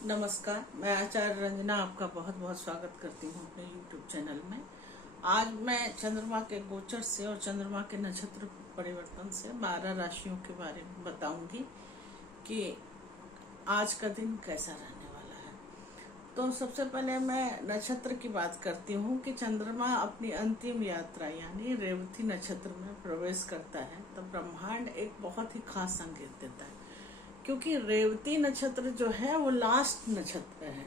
नमस्कार, मैं आचार्य रंजना आपका बहुत बहुत स्वागत करती हूँ अपने YouTube चैनल में। आज मैं चंद्रमा के गोचर से और चंद्रमा के नक्षत्र परिवर्तन से 12 राशियों के बारे में बताऊंगी कि आज का दिन कैसा रहने वाला है। तो सबसे पहले मैं नक्षत्र की बात करती हूँ कि चंद्रमा अपनी अंतिम यात्रा यानी रेवती नक्षत्र में प्रवेश करता है तो ब्रह्मांड एक बहुत ही खास संकेत देता है, क्योंकि रेवती नक्षत्र जो है वो लास्ट नक्षत्र है।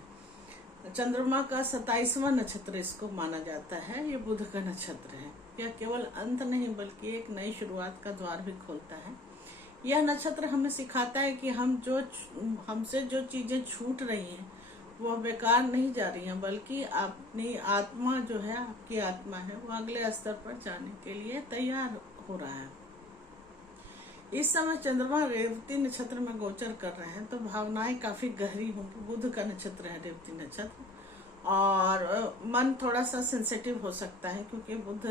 चंद्रमा का 27वां नक्षत्र इसको माना जाता है। ये बुध का नक्षत्र है। यह केवल अंत नहीं बल्कि एक नई शुरुआत का द्वार भी खोलता है। यह नक्षत्र हमें सिखाता है कि हमसे जो चीजें छूट रही हैं वह बेकार नहीं जा रही हैं, बल्कि अपनी आत्मा जो है, आपकी आत्मा है, वो अगले स्तर पर जाने के लिए तैयार हो रहा है। इस समय चंद्रमा रेवती नक्षत्र में गोचर कर रहे हैं तो भावनाएं काफी गहरी होंगी। बुध का नक्षत्र है रेवती नक्षत्र, और मन थोड़ा सा सेंसिटिव हो सकता है क्योंकि बुध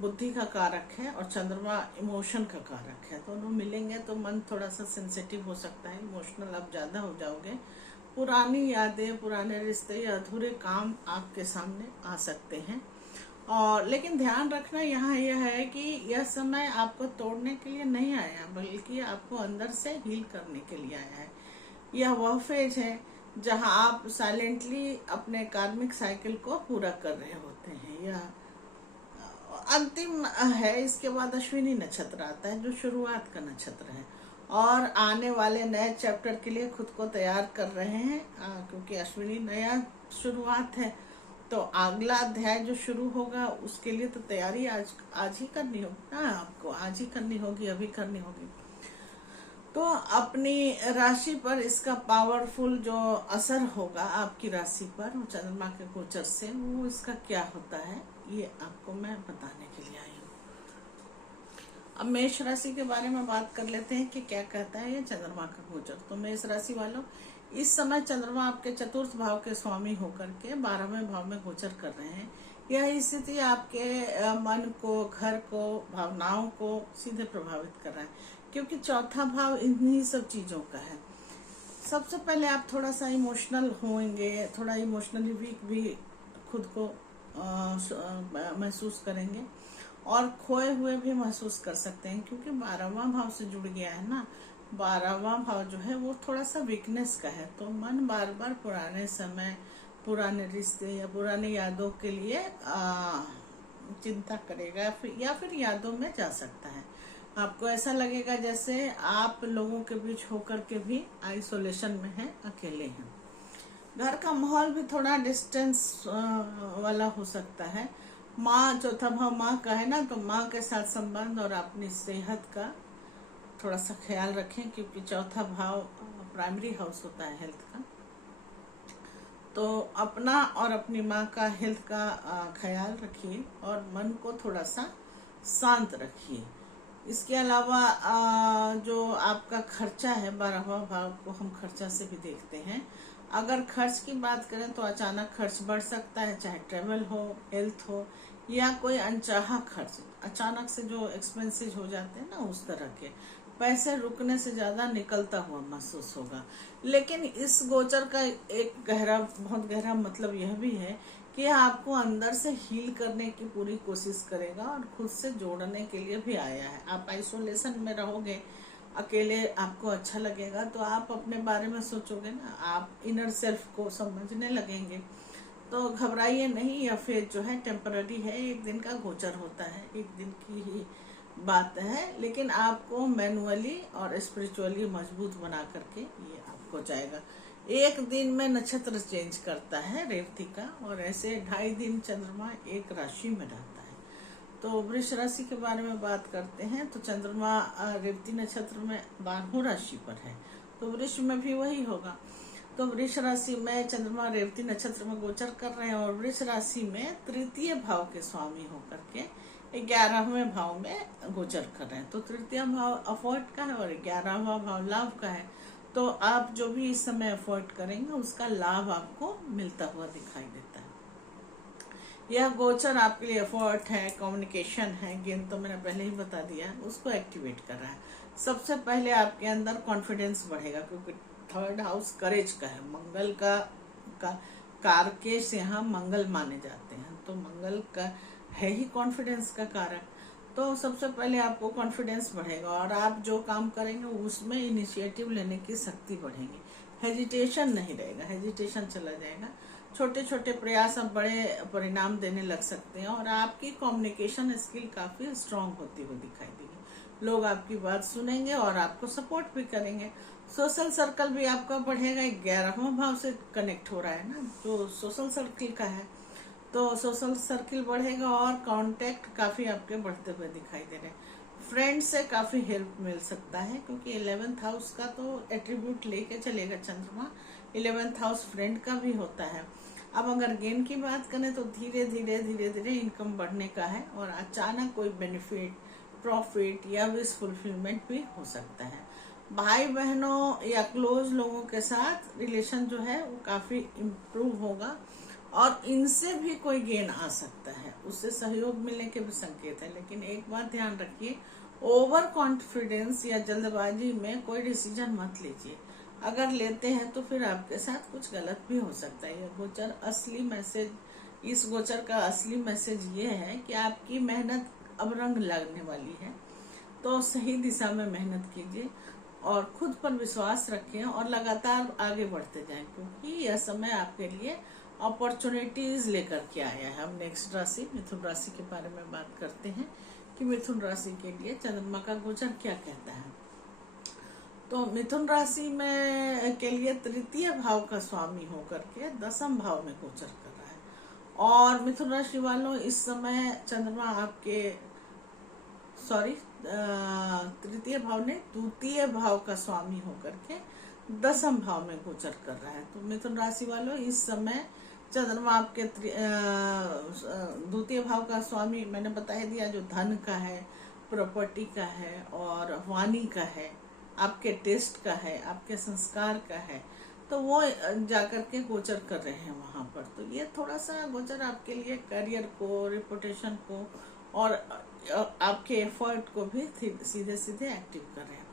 बुद्धि का कारक है और चंद्रमा इमोशन का कारक है। दोनों मिलेंगे तो मन थोड़ा सा सेंसिटिव हो सकता है, इमोशनल आप ज्यादा हो जाओगे। पुरानी यादें, पुराने रिश्ते या अधूरे काम आपके सामने आ सकते हैं। और लेकिन ध्यान रखना यहाँ यह है कि यह समय आपको तोड़ने के लिए नहीं आया, बल्कि आपको अंदर से हील करने के लिए आया है। यह वह फेज है जहाँ आप साइलेंटली अपने कार्मिक साइकिल को पूरा कर रहे होते हैं। यह अंतिम है। इसके बाद अश्विनी नक्षत्र आता है जो शुरुआत का नक्षत्र है और आने वाले नए चैप्टर के लिए खुद को तैयार कर रहे हैं, क्योंकि अश्विनी नया शुरुआत है। तो अगला अध्याय जो शुरू होगा उसके लिए तो तैयारी आज ही करनी होगी ना, आपको आज ही करनी होगी, अभी करनी होगी। तो अपनी राशि पर इसका पावरफुल जो असर होगा आपकी राशि पर वो चंद्रमा के गोचर से, वो इसका क्या होता है ये आपको मैं बताने के लिए आई हूँ। अब मेष राशि के बारे में बात कर लेते हैं कि क्या कहता है ये चंद्रमा का गोचर। तो मेष राशि वालों, इस समय चंद्रमा आपके चतुर्थ भाव के स्वामी होकर के 12वें भाव में गोचर कर रहे हैं। यह स्थिति आपके मन को, घर को, भावनाओं को सीधे प्रभावित कर रहा है, क्योंकि चौथा भाव इन्हीं सब चीजों का है। सबसे पहले आप थोड़ा सा इमोशनल होंगे, थोड़ा इमोशनली वीक भी खुद को महसूस करेंगे और खोए हुए भी महसूस कर सकते हैं, क्योंकि 12वां भाव से जुड़ गया है ना। 12वां भाव जो है वो थोड़ा सा वीकनेस का है, तो मन बार बार पुराने समय, पुराने रिश्ते या पुरानी यादों के लिए चिंता करेगा या फिर यादों में जा सकता है। आपको ऐसा लगेगा जैसे आप लोगों के बीच होकर के भी आइसोलेशन में हैं, अकेले हैं। घर का माहौल भी थोड़ा डिस्टेंस वाला हो सकता है। माँ, चौथा भाव माँ का है ना, तो माँ के साथ संबंध और अपनी सेहत का थोड़ा सा ख्याल रखें, क्योंकि चौथा भाव प्राइमरी हाउस होता है हेल्थ का। तो अपना और अपनी माँ का हेल्थ का ख्याल रखिए और मन को थोड़ा सा शांत रखिए। इसके अलावा जो आपका खर्चा है, 12वां भाव को हम खर्चा से भी देखते हैं। अगर खर्च की बात करें तो अचानक खर्च बढ़ सकता है, चाहे ट्रेवल हो, हेल्थ हो या कोई अनचाहा खर्च। अचानक से जो एक्सपेंसेस हो जाते हैं ना, उस तरह के पैसे रुकने से ज्यादा निकलता हुआ महसूस होगा। लेकिन इस गोचर का एक बहुत गहरा मतलब यह भी है कि आपको अंदर से हील करने की पूरी कोशिश करेगा और खुद से जोड़ने के लिए भी आया है। आप आइसोलेशन में रहोगे, अकेले आपको अच्छा लगेगा, तो आप अपने बारे में सोचोगे ना, आप इनर सेल्फ को समझने लगेंगे। तो घबराइए नहीं, या फिर जो है टेम्पररी है, एक दिन का गोचर होता है, एक दिन की ही बात है। लेकिन आपको मैनुअली और स्पिरिचुअली मजबूत बना करके ये आपको जाएगा। एक दिन में नक्षत्र चेंज करता है रेवती का, और ऐसे 2.5 दिन चंद्रमा एक राशि में रहता है। तो वृष राशि के बारे में बात करते हैं। तो चंद्रमा रेवती नक्षत्र में 12 राशि पर है, तो वृष में भी वही होगा। तो वृष राशि में चंद्रमा रेवती नक्षत्र में गोचर कर रहे हैं और वृष राशि में तृतीय भाव के स्वामी होकर के 11वें भाव में गोचर कर रहे हैं। तो तृतीय भाव अफोर्ड का है और 11वां भाव लाभ का है। तो आप जो भी इस समय अफोर्ड करेंगे उसका लाभ आपको मिलता हुआ दिखाई देता है। यह गोचर आपके लिए एफर्ट है, कम्युनिकेशन है, गेम तो मैंने पहले ही बता दिया, उसको एक्टिवेट कर रहा है। सबसे पहले आपके अंदर कॉन्फिडेंस बढ़ेगा, क्योंकि थर्ड हाउस करेज का है, मंगल का कारकेश यहाँ मंगल माने जाते हैं, तो मंगल का है ही कॉन्फिडेंस का कारक। तो सबसे पहले आपको कॉन्फिडेंस बढ़ेगा और आप जो काम करेंगे उसमें इनिशिएटिव लेने की शक्ति बढ़ेगी, हेजिटेशन नहीं रहेगा, हेजिटेशन चला जाएगा। छोटे छोटे प्रयास अब बड़े परिणाम देने लग सकते हैं और आपकी कम्युनिकेशन स्किल काफ़ी स्ट्रांग होती हुई दिखाई देगी। लोग आपकी बात सुनेंगे और आपको सपोर्ट भी करेंगे। सोशल सर्कल भी आपका बढ़ेगा, 11वां भाव से कनेक्ट हो रहा है ना, जो सोशल सर्कल का है, तो सोशल सर्किल बढ़ेगा और कांटेक्ट काफ़ी आपके बढ़ते हुए दिखाई दे रहे हैं। फ्रेंड से काफ़ी हेल्प मिल सकता है, क्योंकि 11th हाउस का तो एट्रीब्यूट लेके चलेगा चंद्रमा, 11th हाउस फ्रेंड का भी होता है। अब अगर गेन की बात करें तो धीरे धीरे इनकम बढ़ने का है और अचानक कोई बेनिफिट, प्रॉफिट या विश फुलफिलमेंट भी हो सकता है। भाई बहनों या क्लोज लोगों के साथ रिलेशन जो है वो काफ़ी इम्प्रूव होगा और इनसे भी कोई गेन आ सकता है, उससे सहयोग मिलने के भी संकेत है। लेकिन एक बात ध्यान रखिए, ओवर कॉन्फिडेंस या जल्दबाजी में कोई डिसीजन मत लीजिए। अगर लेते हैं तो फिर आपके साथ कुछ गलत भी हो सकता है। यह गोचर असली मैसेज, इस गोचर का असली मैसेज ये है कि आपकी मेहनत अब रंग लगने वाली है, तो सही दिशा में मेहनत कीजिए और खुद पर विश्वास रखें और लगातार आगे बढ़ते जाएं, क्योंकि यह समय आपके लिए अपॉर्चुनिटीज लेकर के आया है। अब नेक्स्ट राशि मिथुन राशि के बारे में बात करते हैं कि मिथुन राशि के लिए चंद्रमा का गोचर क्या कहता है। तो मिथुन राशि में के लिए तृतीय भाव का स्वामी होकर के 10वें भाव में गोचर कर रहा है और मिथुन राशि वालों इस समय चंद्रमा आपके तृतीय भाव ने द्वितीय भाव का स्वामी होकर के 10वें भाव में गोचर कर रहा है। तो मिथुन राशि वालों इस समय चंद्रमा आपके द्वितीय भाव का स्वामी मैंने बता दिया, जो धन का है, प्रॉपर्टी का है और वाणी का है, आपके टेस्ट का है, आपके संस्कार का है, तो वो जाकर के गोचर कर रहे हैं वहां पर। तो ये थोड़ा सा गोचर आपके लिए करियर को, रिपुटेशन को और आपके एफर्ट को भी सीधे सीधे एक्टिव कर रहे हैं।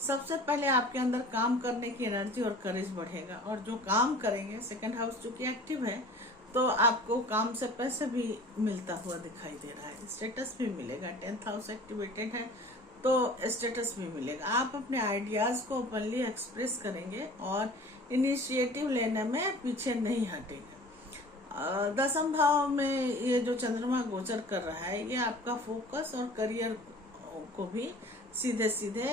सबसे पहले आपके अंदर काम करने की एनर्जी और करेज बढ़ेगा और जो काम करेंगे, सेकंड हाउस चूंकि एक्टिव है तो आपको काम से पैसे भी मिलता हुआ दिखाई दे रहा है, स्टेटस भी मिलेगा। 10th हाउस एक्टिवेटेड है तो स्टेटस भी मिलेगा। आप अपने आइडियाज को ओपनली एक्सप्रेस करेंगे और इनिशिएटिव लेने में पीछे नहीं हटेंगे। 10वें भाव में ये जो चंद्रमा गोचर कर रहा है, ये आपका फोकस और करियर को भी सीधे सीधे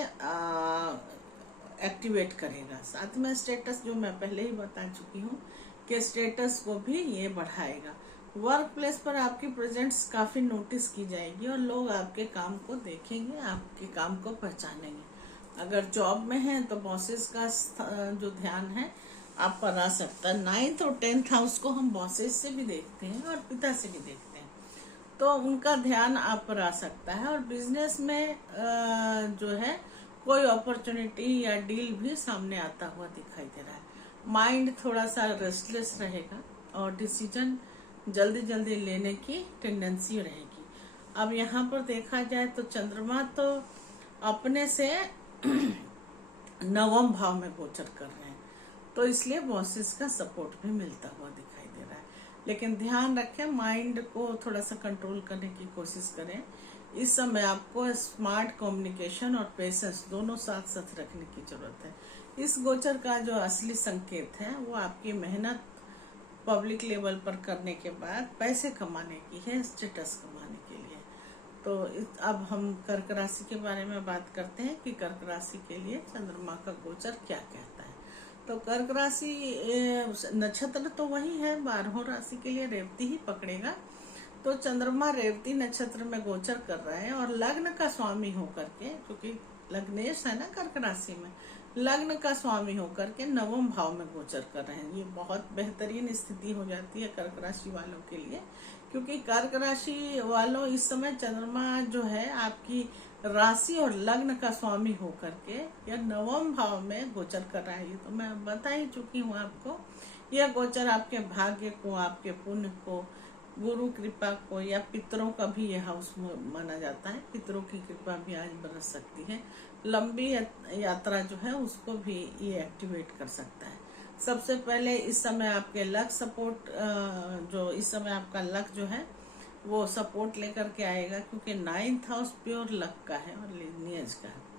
एक्टिवेट करेगा। साथ में स्टेटस, जो मैं पहले ही बता चुकी हूँ कि स्टेटस को भी ये बढ़ाएगा। वर्क प्लेस पर आपकी प्रेजेंस काफ़ी नोटिस की जाएगी और लोग आपके काम को देखेंगे, आपके काम को पहचानेंगे। अगर जॉब में हैं तो बॉसेस का जो ध्यान है आप पर आ सकता है। 9th और 10th हाउस को हम बॉसेस से भी देखते हैं और पिता से भी देखते हैं, तो उनका ध्यान आप पर आ सकता है। और बिजनेस में जो है कोई अपॉर्चुनिटी या डील भी सामने आता हुआ दिखाई दे रहा है। माइंड थोड़ा सा रेस्टलेस रहेगा और डिसीजन जल्दी जल्दी लेने की टेंडेंसी रहेगी। अब यहाँ पर देखा जाए तो चंद्रमा तो अपने से 9वें भाव में गोचर कर रहे हैं, तो इसलिए बॉसेस का सपोर्ट भी मिलता हुआ दिखाई दे रहा है। लेकिन ध्यान रखें, माइंड को थोड़ा सा कंट्रोल करने की कोशिश करें। इस समय आपको स्मार्ट कम्युनिकेशन और पेशेंस दोनों साथ साथ रखने की जरूरत है। इस गोचर का जो असली संकेत है वो आपकी मेहनत पब्लिक लेवल पर करने के बाद पैसे कमाने की है, स्टेटस कमाने के लिए। तो अब हम कर्क राशि के बारे में बात करते हैं कि कर्क राशि के लिए चंद्रमा का गोचर क्या कहता है। तो कर्क राशि नक्षत्र तो वही है, 12 राशि के लिए रेवती ही पकड़ेगा। तो चंद्रमा रेवती नक्षत्र में गोचर कर रहा है और लग्न का स्वामी होकर के, क्योंकि लग्नेश है ना कर्क राशि में, लग्न का स्वामी होकर के 9वें भाव में गोचर कर रहे हैं। ये बहुत बेहतरीन स्थिति हो जाती है कर्क राशि वालों के लिए, क्योंकि कर्क राशि वालों इस समय चंद्रमा जो है आपकी राशि और लग्न का स्वामी होकर के यह 9वें भाव में गोचर कर रहा है। ये तो मैं बता ही चुकी हूँ आपको। यह गोचर आपके भाग्य को, आपके पुण्य को, गुरु कृपा को या पितरों का भी ये हाउस माना जाता है, पितरों की कृपा भी आज बरस सकती है। लंबी यात्रा जो है उसको भी ये एक्टिवेट कर सकता है। सबसे पहले इस समय आपके लक सपोर्ट, जो इस समय आपका लक जो है वो सपोर्ट लेकर के आएगा, क्योंकि 9th हाउस प्योर लक का है और लीनियज का है।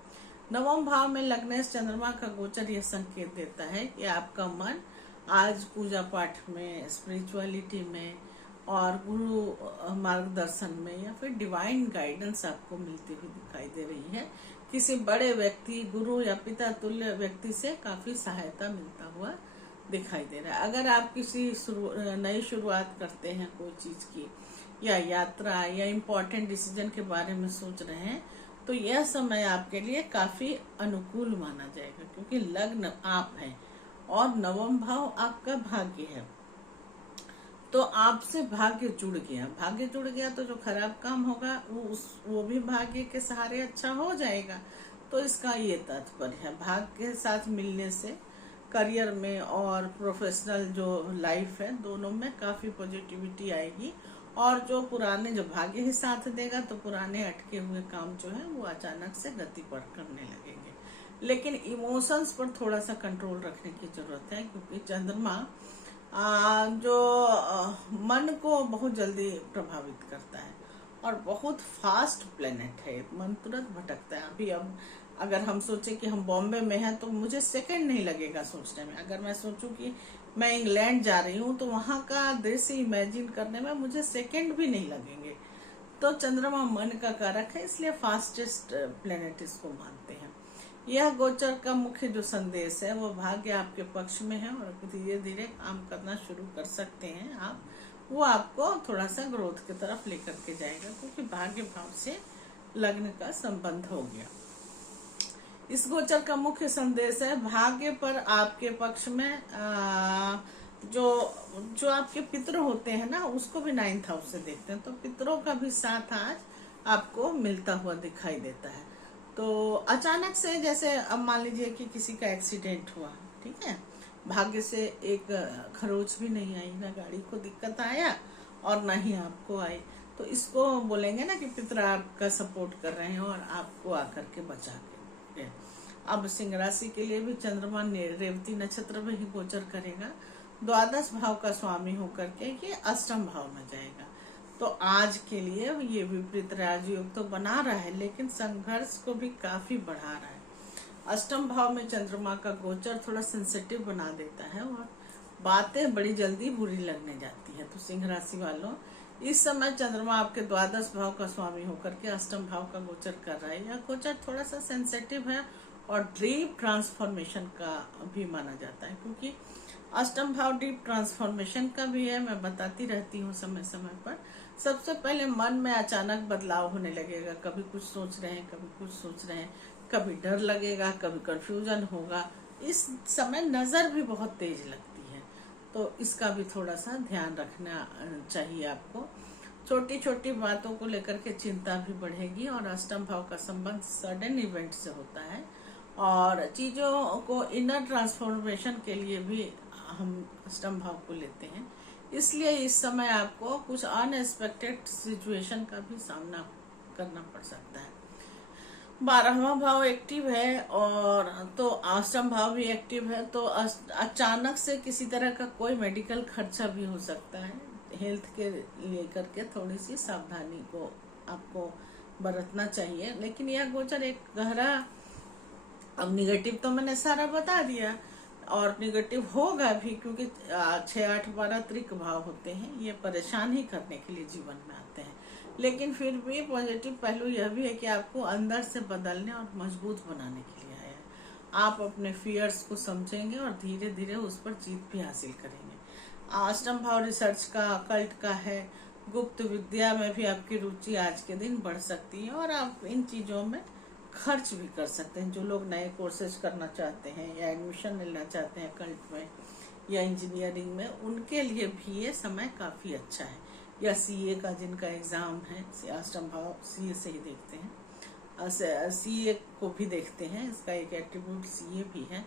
नवम भाव में लग्नेश चंद्रमा का गोचर यह संकेत देता है कि आपका मन आज पूजा पाठ में, स्पिरिचुअलिटी में और गुरु मार्गदर्शन में या फिर डिवाइन गाइडेंस आपको मिलती हुई दिखाई दे रही है। किसी बड़े व्यक्ति, गुरु या पिता तुल्य व्यक्ति से काफी सहायता मिलता हुआ दिखाई दे रहा है। अगर आप किसी नई शुरुआत करते हैं कोई चीज की, या यात्रा या इम्पोर्टेंट डिसीजन के बारे में सोच रहे हैं, तो यह समय आपके लिए काफी अनुकूल माना जाएगा, क्योंकि लग्न आप हैं और नवम भाव आपका भाग्य है। तो आपसे भाग्य जुड़ गया, भाग्य जुड़ गया तो जो खराब काम होगा वो भी भाग्य के सहारे अच्छा हो जाएगा। तो इसका ये तात्पर्य है, भाग्य के साथ मिलने से करियर में और प्रोफेशनल जो लाइफ है दोनों में काफी पॉजिटिविटी आएगी। और जो भाग्य ही साथ देगा तो पुराने अटके हुए काम जो है वो अचानक से गति करने लगेंगे। लेकिन इमोशंस पर थोड़ा सा कंट्रोल रखने की जरूरत है, क्योंकि चंद्रमा जो मन को बहुत जल्दी प्रभावित करता है और बहुत फास्ट प्लेनेट है, मन तुरंत भटकता है। अभी अब अगर हम सोचे कि हम बॉम्बे में हैं तो मुझे सेकंड नहीं लगेगा सोचने में। अगर मैं सोचूं कि मैं इंग्लैंड जा रही हूँ तो वहां का दृश्य इमेजिन करने में मुझे सेकंड भी नहीं लगेंगे। तो चंद्रमा मन का कारक है, इसलिए फास्टेस्ट प्लेनेट इसको मानते हैं। यह गोचर का मुख्य जो संदेश है वो भाग्य आपके पक्ष में है और धीरे धीरे काम करना शुरू कर सकते हैं आप। वो आपको थोड़ा सा ग्रोथ की तरफ लेकर के जाएगा, क्योंकि भाग्य भाव से लग्न का संबंध हो गया। इस गोचर का मुख्य संदेश है भाग्य पर आपके पक्ष में जो आपके पितर होते हैं ना, उसको भी 9th हाउस से देखते हैं, तो पितरों का भी साथ आज आपको मिलता हुआ दिखाई देता है। तो अचानक से, जैसे अब मान लीजिए कि किसी का एक्सीडेंट हुआ, ठीक है, भाग्य से एक खरोच भी नहीं आई, ना गाड़ी को दिक्कत आया और ना ही आपको आई, तो इसको बोलेंगे ना कि पितर आपका सपोर्ट कर रहे हैं और आपको आकर के बचा के। अब सिंह राशि के लिए भी चंद्रमा रेवती नक्षत्र में ही गोचर करेगा। द्वादश भाव का स्वामी होकर के ये अष्टम भाव में जाएगा। तो आज के लिए ये विपरीत राजयोग तो बना रहा है, लेकिन संघर्ष को भी काफी बढ़ा रहा है। अष्टम भाव में चंद्रमा का गोचर थोड़ा सेंसिटिव बना देता है और बातें बड़ी जल्दी बुरी लगने जाती है। तो सिंह राशि वालों, इस समय चंद्रमा आपके द्वादश भाव का स्वामी होकर के अष्टम भाव का गोचर कर रहा है। यह गोचर थोड़ा सा सेंसिटिव है और डीप ट्रांसफॉर्मेशन का भी माना जाता है, क्योंकि अष्टम भाव डीप ट्रांसफॉर्मेशन का भी है। मैं बताती रहती हूँ समय समय पर। सबसे पहले मन में अचानक बदलाव होने लगेगा, कभी कुछ सोच रहे हैं, कभी कुछ सोच रहे हैं, कभी डर लगेगा, कभी कंफ्यूजन होगा। इस समय नजर भी बहुत तेज लगती है, तो इसका भी थोड़ा सा ध्यान रखना चाहिए आपको। छोटी छोटी बातों को लेकर के चिंता भी बढ़ेगी और अष्टम भाव का संबंध सडन इवेंट से होता है और चीजों को इनर ट्रांसफॉर्मेशन के लिए भी हम अष्टम भाव को लेते हैं। इसलिए इस समय आपको कुछ अनएक्सपेक्टेड सिचुएशन का भी सामना करना पड़ सकता है। 12वां भाव एक्टिव है और तो अष्टम भाव भी एक्टिव है, तो अचानक से किसी तरह का कोई मेडिकल खर्चा भी हो सकता है। हेल्थ के लेकर के थोड़ी सी सावधानी को आपको बरतना चाहिए। लेकिन यह गोचर एक गहरा, अब निगेटिव तो मैंने सारा बता दिया और निगेटिव होगा भी, क्योंकि 6, 8, 12 त्रिक भाव होते हैं, ये परेशान ही करने के लिए जीवन में आते हैं। लेकिन फिर भी पॉजिटिव पहलू यह भी है कि आपको अंदर से बदलने और मजबूत बनाने के लिए आया है। आप अपने फियर्स को समझेंगे और धीरे धीरे उस पर जीत भी हासिल करेंगे। अष्टम भाव रिसर्च का, कल्ट का है, गुप्त विद्या में भी आपकी रुचि आज के दिन बढ़ सकती है और आप इन चीजों में खर्च भी कर सकते हैं। जो लोग नए कोर्सेज करना चाहते हैं या एडमिशन लेना चाहते हैं कल्ट में या इंजीनियरिंग में, उनके लिए भी ये समय काफी अच्छा है। या सीए का जिनका एग्जाम है, अष्टम भाव सीए से ही देखते हैं, सीए को भी देखते हैं, इसका एक एट्रीब्यूट सीए भी है।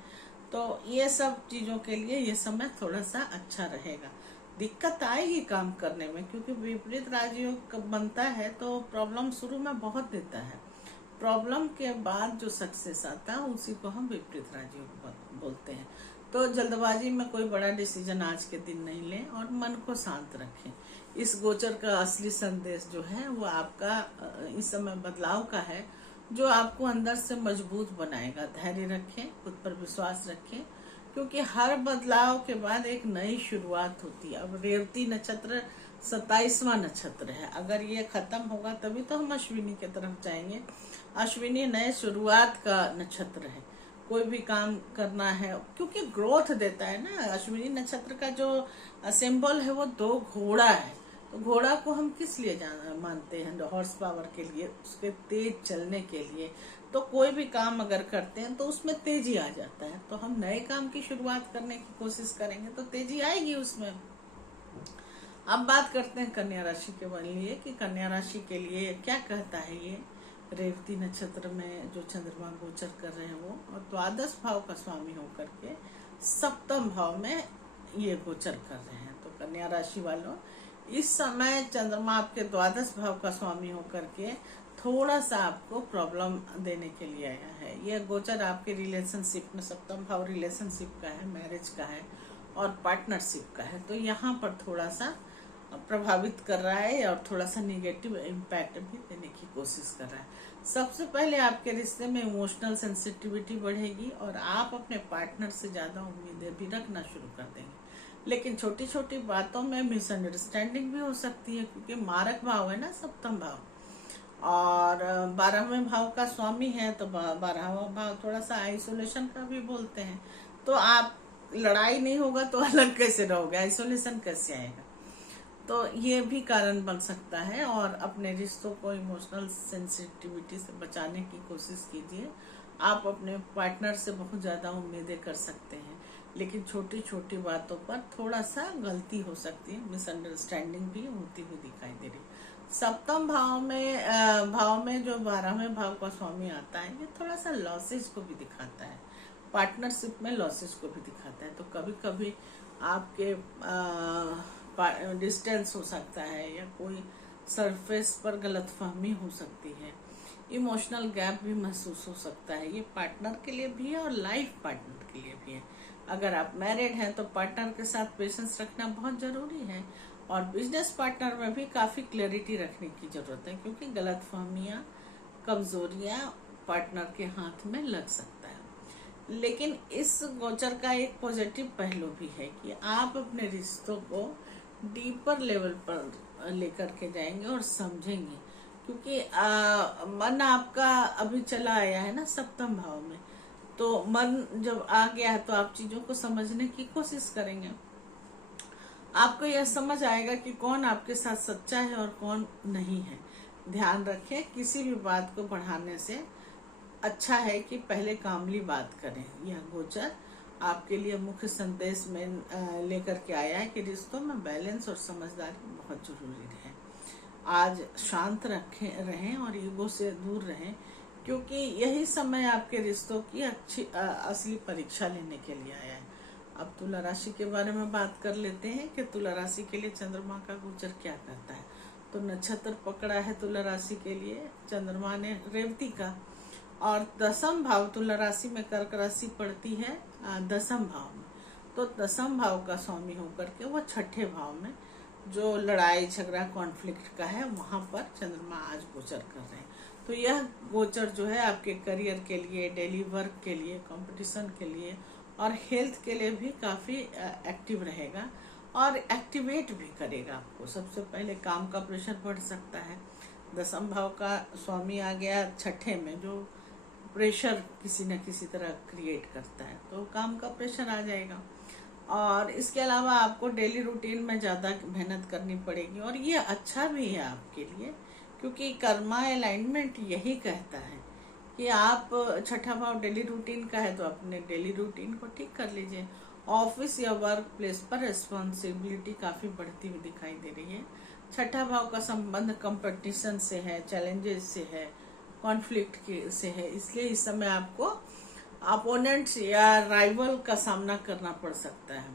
तो ये सब चीजों के लिए ये समय थोड़ा सा अच्छा रहेगा। दिक्कत आएगी काम करने में, क्योंकि विपरीत राजयोग कब बनता है तो प्रॉब्लम शुरू में बहुत देता है, प्रॉब्लम के बाद जो सक्सेस आता है उसी को हम विपरीत राजयोग बोलते हैं। तो जल्दबाजी में कोई बड़ा डिसीजन आज के दिन नहीं लें और मन को शांत रखें। इस गोचर का असली संदेश जो है वो आपका इस समय बदलाव का है, जो आपको अंदर से मजबूत बनाएगा। धैर्य रखें, खुद पर विश्वास रखें, क्योंकि हर बदलाव के बाद एक नई शुरुआत होती है। अब रेवती नक्षत्र 27वां नक्षत्र है, अगर ये खत्म होगा तभी तो हम अश्विनी की तरफ जाएंगे। अश्विनी नए शुरुआत का नक्षत्र है, कोई भी काम करना है, क्योंकि ग्रोथ देता है ना। अश्विनी नक्षत्र का जो सिंबल है वो 2 घोड़ा है, तो घोड़ा को हम किस लिए मानते हैं? हॉर्स पावर के लिए, उसके तेज चलने के लिए। तो कोई भी काम अगर करते हैं तो उसमें तेजी आ जाता है, तो हम नए काम की शुरुआत करने की कोशिश करेंगे तो तेजी आएगी उसमें। अब बात करते हैं कन्या राशि के लिए कि कन्या राशि के लिए क्या कहता है ये रेवती नक्षत्र में जो चंद्रमा गोचर कर रहे हैं वो, और 12 भाव का स्वामी होकर के 7वें भाव में ये गोचर कर रहे हैं। तो कन्या राशि वालों, इस समय चंद्रमा आपके 12 भाव का स्वामी होकर के थोड़ा सा आपको प्रॉब्लम देने के लिए आया है। यह गोचर आपके रिलेशनशिप में, 7वां भाव रिलेशनशिप का है, मैरिज का है और पार्टनरशिप का है, तो यहाँ पर थोड़ा सा प्रभावित कर रहा है और थोड़ा सा निगेटिव इम्पैक्ट भी देने की कोशिश कर रहा है। सबसे पहले आपके रिश्ते में इमोशनल सेंसिटिविटी बढ़ेगी और आप अपने पार्टनर से ज्यादा उम्मीदें भी रखना शुरू कर देंगे। लेकिन छोटी छोटी बातों में मिसअंडरस्टैंडिंग भी हो सकती है, क्योंकि मारक भाव है ना 7वां भाव, और 12वें भाव का स्वामी है, तो 12वां भाव थोड़ा सा आइसोलेशन का भी बोलते हैं। तो आप लड़ाई नहीं होगा तो अलग कैसे रहोगे, आइसोलेशन कैसे आएगा? तो ये भी कारण बन सकता है। और अपने रिश्तों को इमोशनल सेंसिटिविटी से बचाने की कोशिश कीजिए। आप अपने पार्टनर से बहुत ज़्यादा उम्मीदें कर सकते हैं, लेकिन छोटी छोटी बातों पर थोड़ा सा गलती हो सकती है, मिसअंडरस्टैंडिंग भी होती हुई दिखाई दे रही है। 7वें भाव में जो 12वें भाव का स्वामी आता है, ये थोड़ा सा लॉसेज को भी दिखाता है, पार्टनरशिप में लॉसेज को भी दिखाता है। तो कभी कभी आपके डिस्टेंस हो सकता है, या कोई सरफेस पर गलतफहमी हो सकती है, इमोशनल गैप भी महसूस हो सकता है। ये पार्टनर के लिए भी है और लाइफ पार्टनर के लिए भी है। अगर आप मैरिड हैं तो पार्टनर के साथ पेशेंस रखना बहुत जरूरी है, और बिजनेस पार्टनर में भी काफी क्लैरिटी रखने की जरूरत है, क्योंकि गलतफहमियां, कमजोरियां पार्टनर के हाथ में लग सकता है। लेकिन इस गोचर का एक पॉजिटिव पहलू भी है कि आप अपने रिश्तों को डीपर लेवल पर लेकर के जाएंगे और समझेंगे, क्योंकि मन आपका अभी चला आया है ना 7वें भाव में, तो मन जब आ गया है तो आप चीजों को समझने की कोशिश करेंगे। आपको यह समझ आएगा कि कौन आपके साथ सच्चा है और कौन नहीं है। ध्यान रखें, किसी भी बात को बढ़ाने से अच्छा है कि पहले कामली बात करें। यह गोचर आपके लिए मुख्य संदेश में लेकर के आया है कि रिश्तों में बैलेंस और समझदारी बहुत जरूरी है। आज शांत रहें और ईगो से दूर रहें, क्योंकि यही समय आपके रिश्तों की असली परीक्षा लेने के लिए आया है। अब तुला राशि के बारे में बात कर लेते हैं कि तुला राशि के लिए चंद्रमा का गोचर क्या करता है। तो नक्षत्र पकड़ा है तुला राशि के लिए चंद्रमा ने रेवती का, और 10वां भाव तुला राशि में कर्क राशि पड़ती है 10वें भाव में। तो 10वें भाव का स्वामी होकर के वो 6ठे भाव में जो लड़ाई झगड़ा कॉन्फ्लिक्ट का है, वहां पर चंद्रमा आज गोचर कर रहे हैं। तो यह गोचर जो है आपके करियर के लिए, डेली वर्क के लिए, कंपटीशन के लिए और हेल्थ के लिए भी काफी एक्टिव रहेगा और एक्टिवेट भी करेगा आपको। सबसे पहले काम का प्रेशर बढ़ सकता है, 10वें भाव का स्वामी आ गया 6ठे में, जो प्रेशर किसी न किसी तरह क्रिएट करता है, तो काम का प्रेशर आ जाएगा। और इसके अलावा आपको डेली रूटीन में ज़्यादा मेहनत करनी पड़ेगी, और ये अच्छा भी है आपके लिए, क्योंकि कर्मा अलाइनमेंट यही कहता है कि आप 6ठा भाव डेली रूटीन का है, तो अपने डेली रूटीन को ठीक कर लीजिए। ऑफिस या वर्क प्लेस पर रिस्पॉन्सिबिलिटी काफ़ी बढ़ती हुई दिखाई दे रही है। 6ठा भाव का संबंध कंपटीशन से है, चैलेंजेस से है, कॉन्फ्लिक्ट से है, इसलिए इस समय आपको अपोनेंट्स या राइवल का सामना करना पड़ सकता है।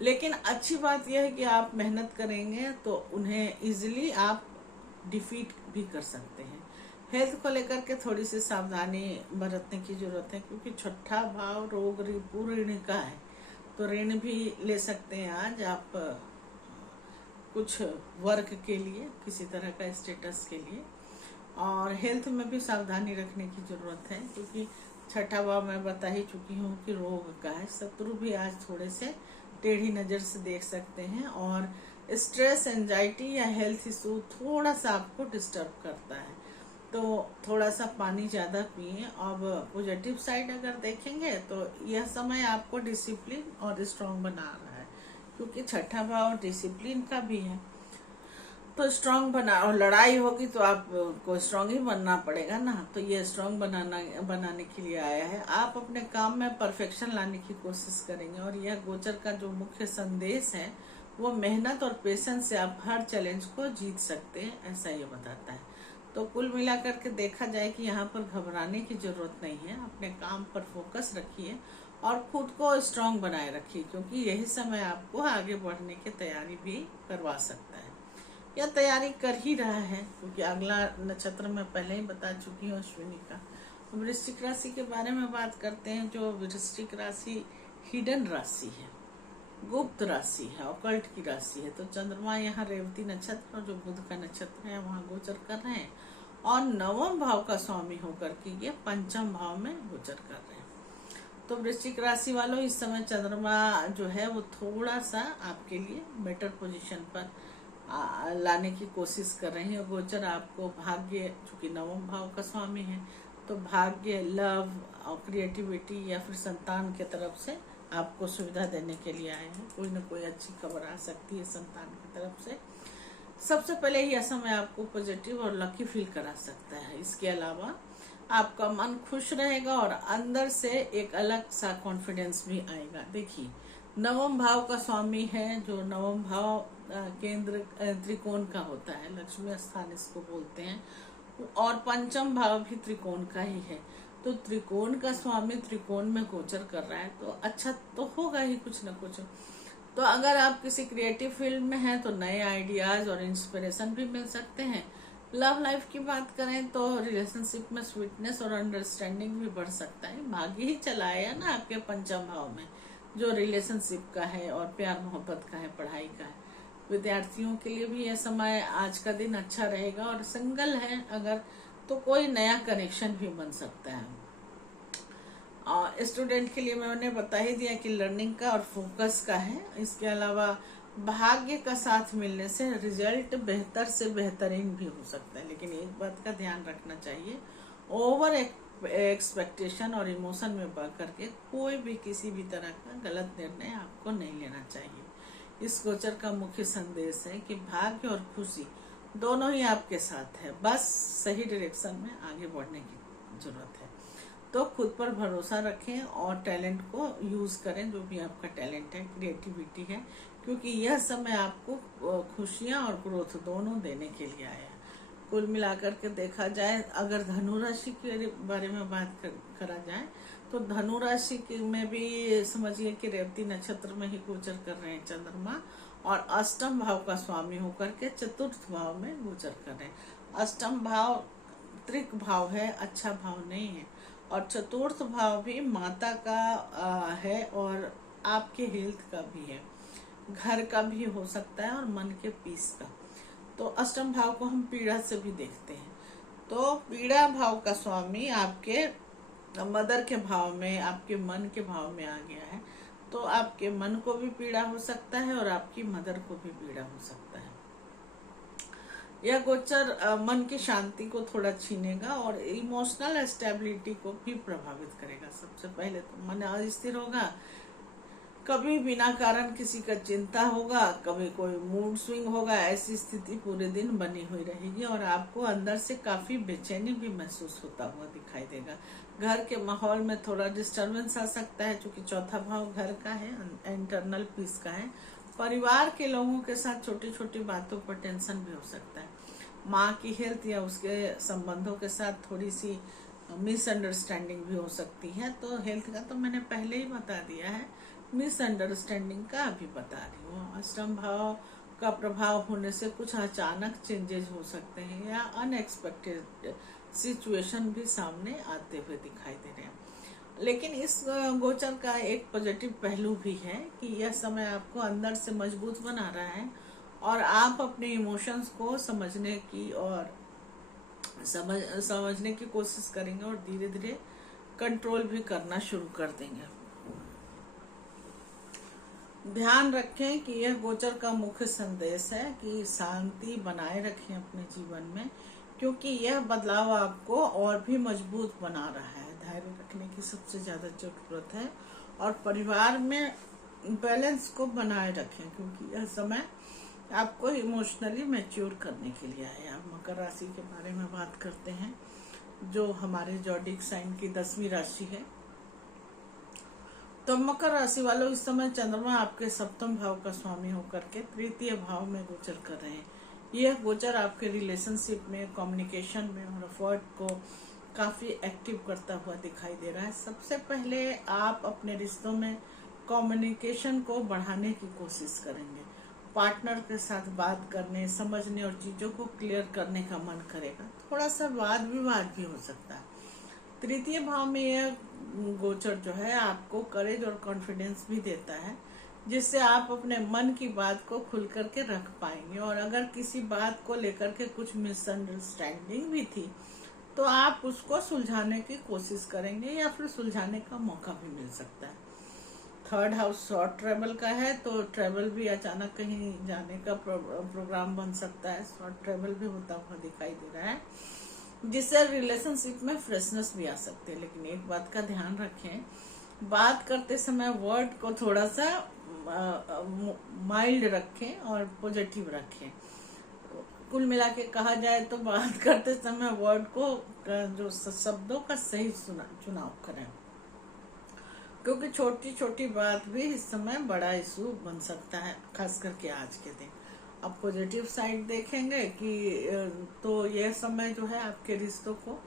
लेकिन अच्छी बात यह है कि आप मेहनत करेंगे तो उन्हें इजीली आप डिफीट भी कर सकते हैं। हेल्थ को लेकर के थोड़ी सी सावधानी बरतने की जरूरत है, क्योंकि छठा भाव रोग रिपू ऋण का है, तो ऋण भी ले सकते हैं आज आप कुछ वर्क के लिए, किसी तरह का स्टेटस के लिए। और हेल्थ में भी सावधानी रखने की जरूरत है, क्योंकि छठा भाव मैं बता ही चुकी हूँ कि रोग का है। शत्रु भी आज थोड़े से टेढ़ी नज़र से देख सकते हैं, और स्ट्रेस, एंजाइटी या हेल्थ इशू थोड़ा सा आपको डिस्टर्ब करता है, तो थोड़ा सा पानी ज़्यादा पिए। अब पॉजिटिव साइड अगर देखेंगे तो यह समय आपको डिसिप्लिन और स्ट्रांग बना रहा है, क्योंकि छठा भाव डिसिप्लिन का भी है, तो स्ट्रांग बना, और लड़ाई होगी तो आपको स्ट्रांग ही बनना पड़ेगा ना, तो ये स्ट्रांग बनाने के लिए आया है। आप अपने काम में परफेक्शन लाने की कोशिश करेंगे, और यह गोचर का जो मुख्य संदेश है वो मेहनत और पेशेंस से आप हर चैलेंज को जीत सकते हैं, ऐसा ये बताता है। तो कुल मिलाकर के देखा जाए कि यहाँ पर घबराने की जरूरत नहीं है, अपने काम पर फोकस रखिए और खुद को स्ट्रांग बनाए रखिए, क्योंकि यही समय आपको आगे बढ़ने की तैयारी भी करवा सकता है, या तैयारी कर ही रहा है, क्योंकि अगला नक्षत्र में पहले ही बता चुकी हूँ अश्विनी का। वृश्चिक राशि के बारे में बात करते हैं। जो वृश्चिक राशि हिडन राशि है, गुप्त राशि है, ऑकल्ट की राशि है। तो चंद्रमा यहाँ रेवती नक्षत्र और जो बुध का नक्षत्र है वहाँ गोचर कर रहे हैं, और नवम भाव का स्वामी होकर के ये पंचम भाव में गोचर कर रहे हैं। तो वृश्चिक राशि वालों, इस समय चंद्रमा जो है वो थोड़ा सा आपके लिए बेटर पोजीशन पर लाने की कोशिश कर रहे हैं। गोचर आपको भाग्य, चूंकि नवम भाव का स्वामी है, तो भाग्य, लव और क्रिएटिविटी या फिर संतान के तरफ से आपको सुविधा देने के लिए आए हैं। कोई ना कोई अच्छी खबर आ सकती है संतान की तरफ से। सबसे पहले यह समय आपको पॉजिटिव और लकी फील करा सकता है। इसके अलावा आपका मन खुश रहेगा और अंदर से एक अलग सा कॉन्फिडेंस भी आएगा। देखिए, नवम भाव का स्वामी है, जो नवम भाव केंद्र त्रिकोण का होता है, लक्ष्मी स्थान इसको बोलते हैं, और पंचम भाव भी त्रिकोण का ही है। तो त्रिकोण का स्वामी त्रिकोण में गोचर कर रहा है, तो अच्छा तो होगा ही कुछ ना कुछ। तो अगर आप किसी क्रिएटिव फील्ड में हैं तो नए आइडियाज और इंस्पिरेशन भी मिल सकते हैं। लव लाइफ की बात करें तो रिलेशनशिप में स्वीटनेस और अंडरस्टैंडिंग भी बढ़ सकता है। भाग्य ही चला है ना आपके पंचम भाव में, जो रिलेशनशिप का है और प्यार मोहब्बत का है, पढ़ाई का है। विद्यार्थियों के लिए भी यह समय, आज का दिन अच्छा रहेगा, और सिंगल है अगर तो कोई नया कनेक्शन भी बन सकता है। और स्टूडेंट के लिए मैंने बता ही दिया कि लर्निंग का और फोकस का है। इसके अलावा भाग्य का साथ मिलने से रिजल्ट बेहतर से बेहतरीन भी हो सकता है, लेकिन एक बात का ध्यान रखना चाहिए, ओवर एक्सपेक्टेशन और इमोशन में बढ़ करके कोई भी किसी भी तरह का गलत निर्णय आपको नहीं लेना चाहिए। इस गोचर का मुख्य संदेश है कि भाग्य और खुशी दोनों ही आपके साथ है, बस सही डायरेक्शन में आगे बढ़ने की जरूरत है। तो खुद पर भरोसा रखें और टैलेंट को यूज करें, जो भी आपका टैलेंट है, क्रिएटिविटी है, क्योंकि यह समय आपको खुशियां और ग्रोथ दोनों देने के लिए आया है। कुल मिलाकर के देखा जाए, अगर धनु राशि के बारे में बात करा जाए तो धनु राशि में भी समझिए कि रेवती नक्षत्र में ही गोचर कर रहे हैं चंद्रमा, और अष्टम भाव का स्वामी होकर के चतुर्थ भाव में गोचर कर रहे हैं। अष्टम भाव त्रिक भाव है, अच्छा भाव नहीं है, और चतुर्थ भाव भी माता का है और आपके हेल्थ का भी है, घर का भी हो सकता है और मन के पीस का। तो अष्टम भाव को हम पीड़ा से भी देखते हैं। तो पीड़ा भाव का स्वामी आपके मदर के भाव में, आपके मन के भाव में आ गया है, तो आपके मन को भी पीड़ा हो सकता है और आपकी मदर को भी पीड़ा हो सकता है। यह गोचर मन की शांति को थोड़ा छीनेगा और इमोशनल स्टेबिलिटी को भी प्रभावित करेगा। सबसे पहले तो मन अस्थिर होगा, कभी बिना कारण किसी का चिंता होगा, कभी कोई मूड स्विंग होगा, ऐसी स्थिति पूरे दिन बनी हुई रहेगी और आपको अंदर से काफी बेचैनी भी महसूस होता हुआ दिखाई देगा। घर के माहौल में थोड़ा डिस्टरबेंस आ सकता है, क्योंकि चौथा भाव घर का है, इंटरनल पीस का है। परिवार के लोगों के साथ छोटी छोटी बातों पर टेंशन भी हो सकता है। माँ की हेल्थ या उसके संबंधों के साथ थोड़ी सी मिसअंडरस्टैंडिंग भी हो सकती है। तो हेल्थ का तो मैंने पहले ही बता दिया है, मिसअंडरस्टैंडिंग का अभी बता रही हूँ। अष्टम भाव का प्रभाव होने से कुछ अचानक चेंजेस हो सकते हैं या अनएक्सपेक्टेड सिचुएशन भी सामने आते हुए दिखाई दे रहे हैं। लेकिन इस गोचर का एक पॉजिटिव पहलू भी है कि यह समय आपको अंदर से मजबूत बना रहा है और आप अपने इमोशंस को समझने की और समझने की कोशिश करेंगे और धीरे धीरे कंट्रोल भी करना शुरू कर देंगे। ध्यान रखें कि यह गोचर का मुख्य संदेश है कि शांति बनाए रखें अपने जीवन में, क्योंकि यह बदलाव आपको और भी मजबूत बना रहा है। धैर्य रखने की सबसे ज्यादा जरूरत है और परिवार में बैलेंस को बनाए रखें, क्योंकि यह समय आपको इमोशनली मैच्योर करने के लिए आया। अब मकर राशि के बारे में बात करते हैं, जो हमारे जॉडिक साइन की 10वीं राशि है। तो मकर राशि वालों, इस समय चंद्रमा आपके सप्तम भाव का स्वामी होकर के तृतीय भाव में गोचर कर रहे हैं। यह गोचर आपके रिलेशनशिप में, कम्युनिकेशन में और एफर्ट को काफी एक्टिव करता हुआ दिखाई दे रहा है। सबसे पहले आप अपने रिश्तों में कम्युनिकेशन को बढ़ाने की कोशिश करेंगे। पार्टनर के साथ बात करने, समझने और चीजों को क्लियर करने का मन करेगा। थोड़ा सा वाद विवाद भी हो सकता है। तृतीय भाव में यह गोचर जो है आपको करेज और कॉन्फिडेंस भी देता है, जिससे आप अपने मन की बात को खुल करके रख पाएंगे। और अगर किसी बात को लेकर के कुछ मिसअंडरस्टैंडिंग भी थी तो आप उसको सुलझाने की कोशिश करेंगे या फिर सुलझाने का मौका भी मिल सकता है। थर्ड हाउस शॉर्ट ट्रेवल का है, तो ट्रेवल भी अचानक कहीं जाने का प्रोग्राम बन सकता है। शॉर्ट ट्रेवल भी होता हुआ दिखाई दे रहा है, जिससे रिलेशनशिप में फ्रेशनेस भी आ सकती है। लेकिन एक बात का ध्यान रखें, बात करते समय वर्ड को थोड़ा सा माइल्ड रखें और पॉजिटिव रखें। कुल मिला के कहा जाए तो बात करते समय वर्ड को, जो शब्दों का सही चुनाव करें, क्योंकि छोटी छोटी बात भी इस समय बड़ा इशू बन सकता है, खास करके आज के दिन। अब पॉजिटिव साइड देखेंगे कि तो यह समय जो है आपके रिश्तों को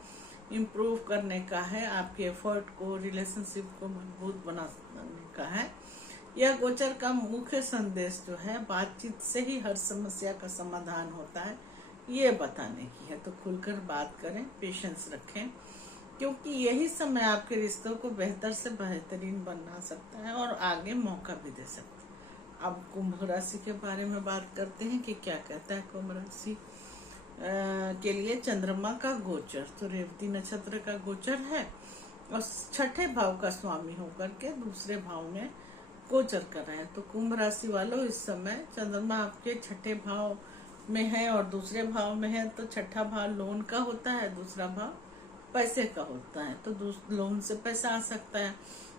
इम्प्रूव करने का है, आपके एफर्ट को, रिलेशनशिप को मजबूत बनाने का है। यह गोचर का मुख्य संदेश जो है बातचीत से ही हर समस्या का समाधान होता है, ये बताने की है। तो खुलकर बात करें, पेशेंस रखें, क्योंकि यही समय आपके रिश्तों को बेहतर से बेहतरीन बना सकता है और आगे मौका भी दे सकता है। अब कुंभ राशि के बारे में बात करते हैं कि क्या कहता है कुंभ राशि के लिए चंद्रमा का गोचर। तो रेवती नक्षत्र का गोचर है और छठे भाव का स्वामी होकर के दूसरे भाव में गोचर कर रहे हैं। तो कुंभ राशि वालों, इस समय चंद्रमा आपके छठे भाव में है और दूसरे भाव में है। तो छठा भाव लोन का होता है, दूसरा भाव पैसे का होता है। तो लोन से पैसा आ सकता है।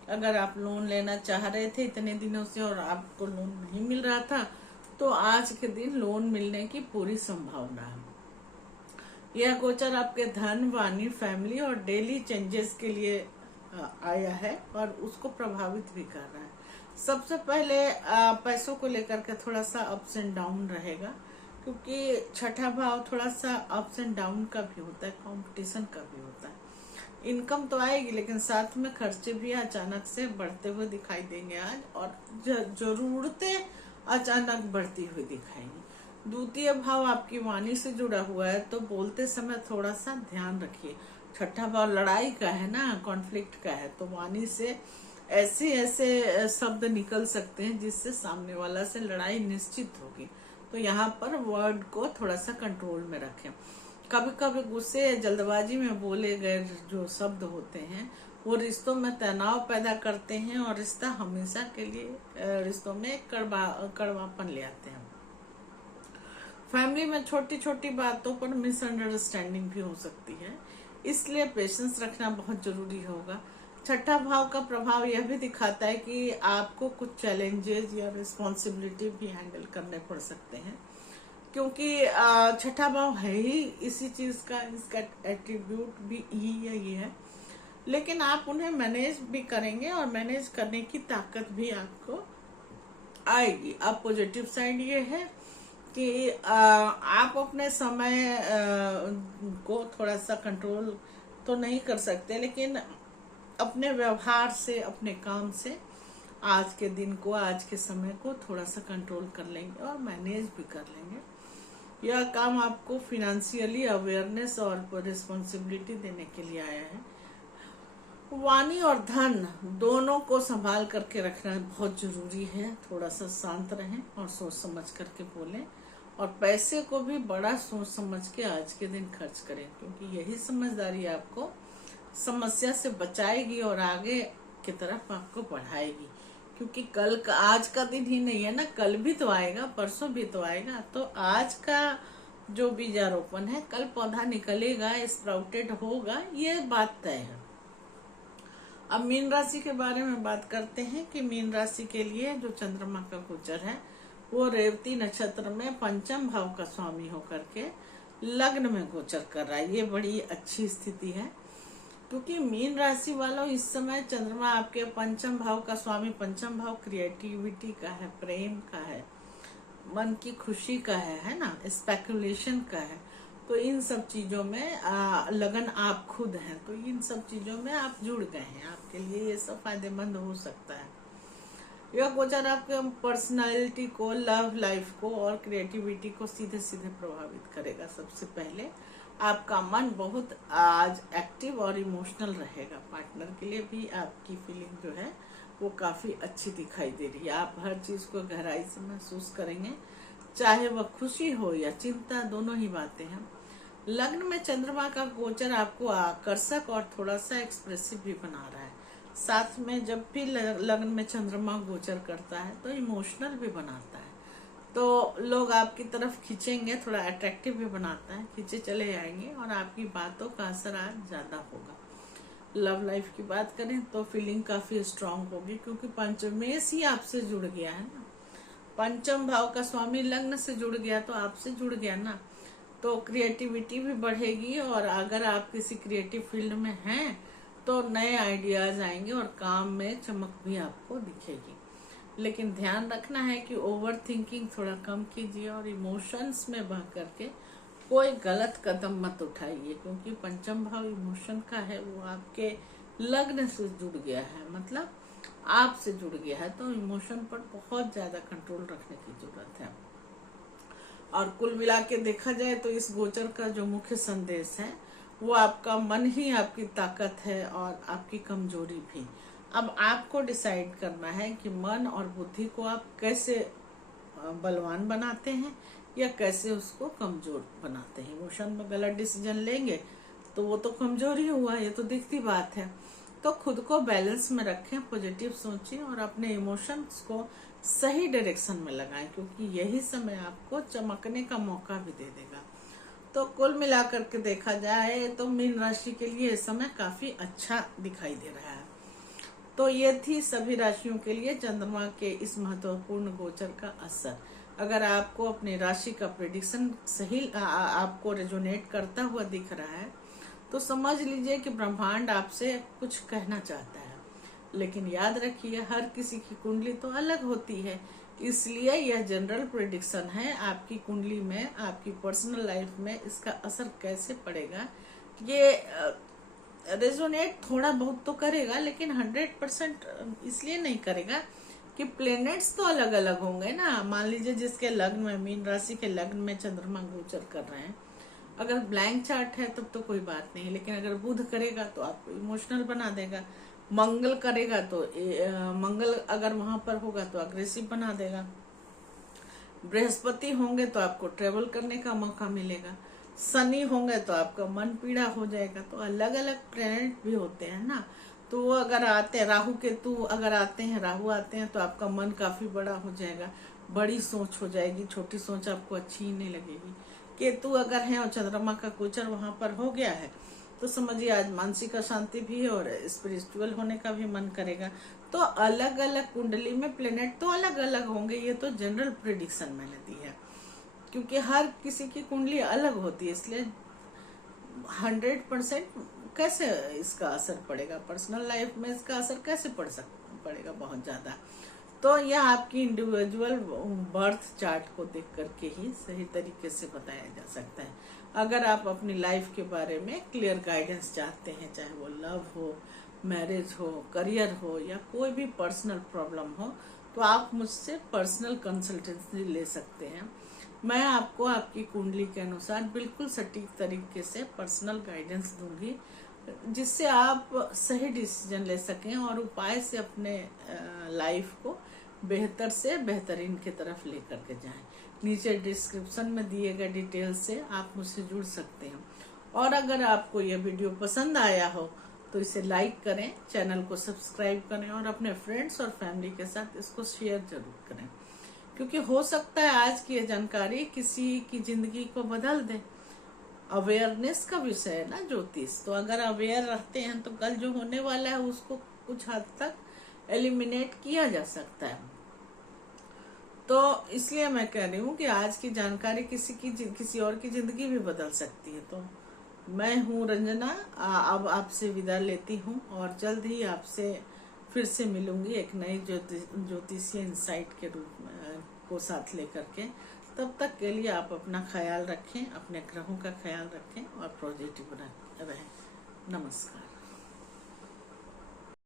अगर आप लोन लेना चाह रहे थे इतने दिनों से और आपको लोन नहीं मिल रहा था, तो आज के दिन लोन मिलने की पूरी संभावना है। यह गोचर आपके धन, वाणी, फैमिली और डेली चेंजेस के लिए आया है और उसको प्रभावित भी कर रहा है। सबसे पहले पैसों को लेकर के थोड़ा सा अप्स एंड डाउन रहेगा, क्योंकि छठा भाव थोड़ा सा अप्स एंड डाउन का भी होता है, कंपटीशन का भी होता है। इनकम तो आएगी, लेकिन साथ में खर्चे भी अचानक से बढ़ते हुए दिखाई देंगे आज, और जरूरतें अचानक बढ़ती हुई दिखाएंगी। द्वितीय भाव आपकी वाणी से जुड़ा हुआ है, तो बोलते समय थोड़ा सा ध्यान रखिए। छठा भाव लड़ाई का है ना, कॉन्फ्लिक्ट का है, तो वाणी से ऐसे ऐसे शब्द निकल सकते हैं जिससे सामने वाला से लड़ाई निश्चित होगी। तो यहाँ पर वर्ड को थोड़ा सा कंट्रोल में रखें। कभी कभी गुस्से या जल्दबाजी में बोले गए जो शब्द होते हैं वो रिश्तों में तनाव पैदा करते हैं और रिश्ता हमेशा के लिए रिश्तों में कड़वापन ले आते हैं। फैमिली में छोटी छोटी बातों पर मिसअंडरस्टैंडिंग भी हो सकती है, इसलिए पेशेंस रखना बहुत जरूरी होगा। छठा भाव का प्रभाव यह भी दिखाता है कि आपको कुछ चैलेंजेस या रिस्पॉन्सिबिलिटी भी हैंडल करने पड़ सकते हैं, क्योंकि छठा भाव है ही इसी चीज का, इसका एट्रीब्यूट भी यही है। लेकिन आप उन्हें मैनेज भी करेंगे और मैनेज करने की ताकत भी आपको आएगी। अब पॉजिटिव साइड ये है कि आप अपने समय को थोड़ा सा कंट्रोल तो नहीं कर सकते, लेकिन अपने व्यवहार से, अपने काम से आज के दिन को, आज के समय को थोड़ा सा कंट्रोल कर लेंगे और मैनेज भी कर लेंगे। यह काम आपको फिनेंशियली अवेयरनेस और रिस्पॉन्सिबिलिटी देने के लिए आया है। वाणी और धन दोनों को संभाल करके रखना बहुत जरूरी है। थोड़ा सा शांत रहें और सोच समझ करके बोलें, और पैसे को भी बड़ा सोच समझ के आज के दिन खर्च करें, क्योंकि यही समझदारी आपको समस्या से बचाएगी और आगे की तरफ आपको बढ़ाएगी। क्योंकि कल का, आज का दिन ही नहीं है ना, कल भी तो आएगा, परसों भी तो आएगा। तो आज का जो बीजारोपण है, कल पौधा निकलेगा, स्प्राउटेड होगा, ये बात तय है। अब मीन राशि के बारे में बात करते हैं कि मीन राशि के लिए जो चंद्रमा का गोचर है वो रेवती नक्षत्र में पंचम भाव का स्वामी होकर के लग्न में गोचर कर रहा है। ये बड़ी अच्छी स्थिति है, क्योंकि मीन राशि वालों इस समय चंद्रमा आपके पंचम भाव का स्वामी, पंचम भाव क्रिएटिविटी का है, प्रेम का है, मन की खुशी का है ना, स्पेकुलेशन का है। तो इन सब चीजों में लगन आप खुद हैं, तो इन सब चीजों में आप जुड़ गए हैं। आपके लिए ये सब फायदेमंद हो सकता है। यह गोचर आपके पर्सनालिटी को, लव लाइफ को और क्रिएटिविटी को सीधे सीधे प्रभावित करेगा। सबसे पहले आपका मन बहुत आज एक्टिव और इमोशनल रहेगा। पार्टनर के लिए भी आपकी फीलिंग जो है वो काफी अच्छी दिखाई दे रही है। आप हर चीज को गहराई से महसूस करेंगे, चाहे वह खुशी हो या चिंता, दोनों ही बातें हैं। लग्न में चंद्रमा का गोचर आपको आकर्षक और थोड़ा सा एक्सप्रेसिव भी बना रहा है। साथ में जब भी लग्न में चंद्रमा गोचर करता है तो इमोशनल भी बनाता है, तो लोग आपकी तरफ खींचेंगे, थोड़ा अट्रैक्टिव भी बनाता है, खींचे चले जाएंगे और आपकी बातों का असर आज ज्यादा होगा। लव लाइफ की बात करें तो फीलिंग काफी स्ट्रांग होगी, क्योंकि पंचमेश ही आपसे जुड़ गया है ना। पंचम भाव का स्वामी लग्न से जुड़ गया तो आपसे जुड़ गया ना, तो क्रिएटिविटी भी बढ़ेगी। और अगर आप किसी क्रिएटिव फील्ड में हैं तो नए आइडियाज आएंगे और काम में चमक भी आपको दिखेगी। लेकिन ध्यान रखना है कि ओवर थिंकिंग थोड़ा कम कीजिए और इमोशंस में बह करके कोई गलत कदम मत उठाइए, क्योंकि पंचम भाव इमोशन का है, वो आपके लग्न से जुड़ गया है, मतलब आपसे जुड़ गया है। तो इमोशन पर बहुत ज्यादा कंट्रोल रखने की जरूरत है। और कुल मिला के देखा जाए तो इस गोचर का जो मुख्य संदेश है वो आपका मन ही आपकी ताकत है और आपकी कमजोरी भी। अब आपको डिसाइड करना है कि मन और बुद्धि को आप कैसे बलवान बनाते हैं या कैसे उसको कमजोर बनाते हैं। इमोशन में गलत डिसीजन लेंगे तो वो तो कमजोरी हुआ, ये तो दिखती बात है। तो खुद को बैलेंस में रखें, पॉजिटिव सोचें और अपने इमोशंस को सही डायरेक्शन में लगाएं, क्योंकि यही समय आपको चमकने का मौका भी दे देगा। तो कुल मिलाकर के देखा जाए तो मीन राशि के लिए समय काफी अच्छा दिखाई दे रहा है। तो ये थी सभी राशियों के लिए चंद्रमा के इस महत्वपूर्ण गोचर का असर। अगर आपको अपनी राशि का प्रेडिक्शन सही आपको रेजोनेट करता हुआ दिख रहा है तो समझ लीजिए कि ब्रह्मांड आपसे कुछ कहना चाहता है। लेकिन याद रखिए, हर किसी की कुंडली तो अलग होती है, इसलिए यह जनरल प्रेडिक्शन है। आपकी कुंडली में, आपकी पर्सनल लाइफ में इसका असर कैसे पड़ेगा, ये रेजोनेट थोड़ा बहुत तो करेगा, लेकिन 100% इसलिए नहीं करेगा कि प्लेनेट्स तो अलग अलग होंगे ना। मान लीजिए जिसके लग्न में, मीन राशि के लग्न में चंद्रमा गोचर कर रहे हैं, अगर ब्लैंक चार्ट है तब तो कोई बात नहीं, लेकिन अगर बुध करेगा तो आपको इमोशनल बना देगा, मंगल करेगा तो मंगल अगर वहां पर होगा तो अग्रेसिव बना देगा, बृहस्पति होंगे तो आपको ट्रेवल करने का मौका मिलेगा, शनि होंगे तो आपका मन पीड़ा हो जाएगा। तो अलग अलग प्लैनेट भी होते हैं ना, तो वो अगर आते हैं, राहु केतु अगर आते हैं, राहु आते हैं तो आपका मन काफी बड़ा हो जाएगा, बड़ी सोच हो जाएगी, छोटी सोच आपको अच्छी ही नहीं लगेगी। केतु अगर है और चंद्रमा का गोचर वहां पर हो गया है तो समझिए आज मानसिक अशांति भी है और स्पिरिचुअल होने का भी मन करेगा। तो अलग अलग कुंडली में प्लेनेट तो अलग अलग होंगे, ये तो जनरल प्रेडिक्शन मैंने दी है, क्योंकि हर किसी की कुंडली अलग होती है, इसलिए 100% कैसे इसका असर पड़ेगा, पर्सनल लाइफ में इसका असर कैसे पड़ेगा बहुत ज्यादा। तो यह आपकी इंडिविजुअल बर्थ चार्ट को देख करके ही सही तरीके से बताया जा सकता है। अगर आप अपनी लाइफ के बारे में क्लियर गाइडेंस चाहते हैं, चाहे वो लव हो, मैरिज हो, करियर हो या कोई भी पर्सनल प्रॉब्लम हो तो आप मुझसे पर्सनल कंसल्टेंसी ले सकते हैं। मैं आपको आपकी कुंडली के अनुसार बिल्कुल सटीक तरीके से पर्सनल गाइडेंस दूंगी, जिससे आप सही डिसीजन ले सकें और उपाय से अपने लाइफ को बेहतर से बेहतरीन की तरफ लेकर के जाएं। नीचे डिस्क्रिप्शन में दिए गए डिटेल से आप मुझसे जुड़ सकते हैं। और अगर आपको यह वीडियो पसंद आया हो तो इसे लाइक करें, चैनल को सब्सक्राइब करें और अपने फ्रेंड्स और फैमिली के साथ इसको शेयर जरूर करें, क्योंकि हो सकता है आज की ये जानकारी किसी की जिंदगी को बदल दे। अवेयरनेस का विषय है ना ज्योतिष, तो अगर अवेयर रहते हैं तो कल जो होने वाला है उसको कुछ हद तक एलिमिनेट किया जा सकता है। तो इसलिए मैं कह रही हूँ कि आज की जानकारी किसी और की जिंदगी भी बदल सकती है। तो मैं हूँ रंजना, अब आपसे विदा लेती हूँ और जल्द ही आपसे फिर से मिलूंगी एक नई ज्योतिषीय इंसाइट के रूप में को साथ लेकर के। तब तक के लिए आप अपना ख्याल रखें, अपने ग्रहों का ख्याल रखें और पॉजिटिव रहें। नमस्कार।